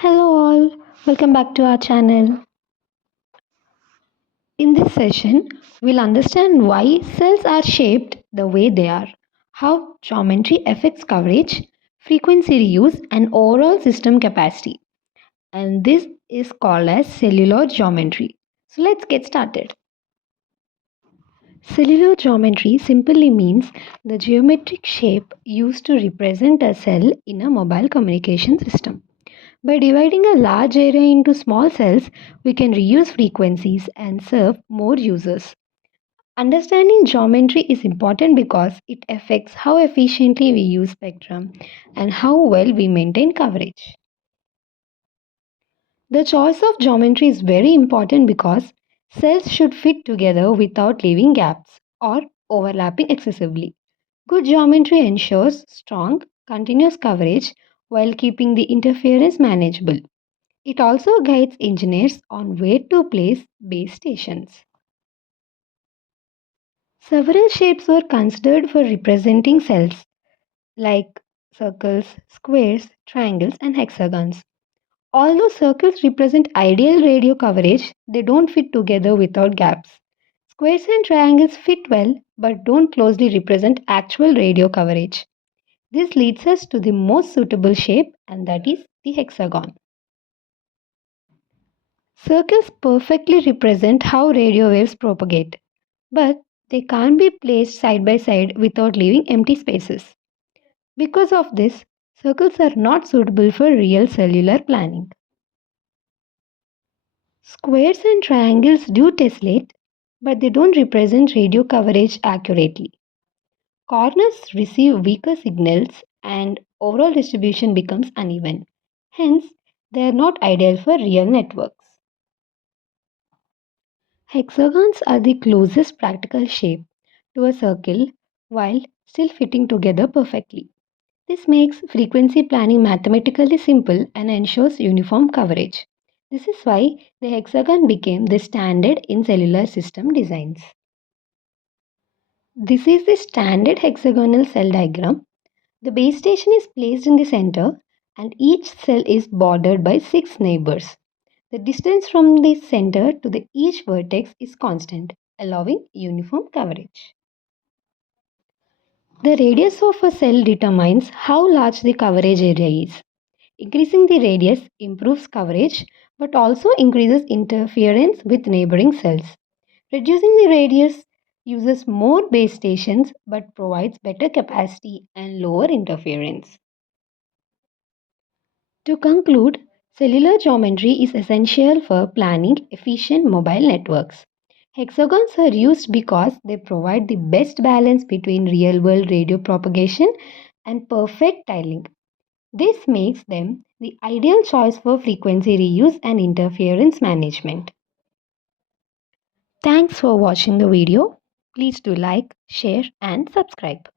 Hello all, welcome back to our channel. In this session, we'll understand why cells are shaped the way they are, how geometry affects coverage, frequency reuse and overall system capacity. And this is called as cellular geometry. So let's get started. Cellular geometry simply means the geometric shape used to represent a cell in a mobile communication system. By dividing a large area into small cells, we can reuse frequencies and serve more users. Understanding geometry is important because it affects how efficiently we use spectrum and how well we maintain coverage. The choice of geometry is very important because cells should fit together without leaving gaps or overlapping excessively. Good geometry ensures strong, continuous coverage while keeping the interference manageable. It also guides engineers on where to place base stations. Several shapes were considered for representing cells, like circles, squares, triangles, and hexagons. Although circles represent ideal radio coverage, they don't fit together without gaps. Squares and triangles fit well but don't closely represent actual radio coverage. This leads us to the most suitable shape, and that is the hexagon. Circles perfectly represent how radio waves propagate, but they can't be placed side by side without leaving empty spaces. Because of this, circles are not suitable for real cellular planning. Squares and triangles do tessellate, but they don't represent radio coverage accurately. Corners receive weaker signals and overall distribution becomes uneven. Hence, they are not ideal for real networks. Hexagons are the closest practical shape to a circle while still fitting together perfectly. This makes frequency planning mathematically simple and ensures uniform coverage. This is why the hexagon became the standard in cellular system designs. This is the standard hexagonal cell diagram. The base station is placed in the center and each cell is bordered by 6 neighbors. The distance from the center to each vertex is constant, allowing uniform coverage. The radius of a cell determines how large the coverage area is. Increasing the radius improves coverage but also increases interference with neighboring cells. Reducing the radius uses more base stations but provides better capacity and lower interference. To conclude, cellular geometry is essential for planning efficient mobile networks. Hexagons are used because they provide the best balance between real world radio propagation and perfect tiling. This makes them the ideal choice for frequency reuse and interference management. Thanks for watching the video. Please do like, share and subscribe.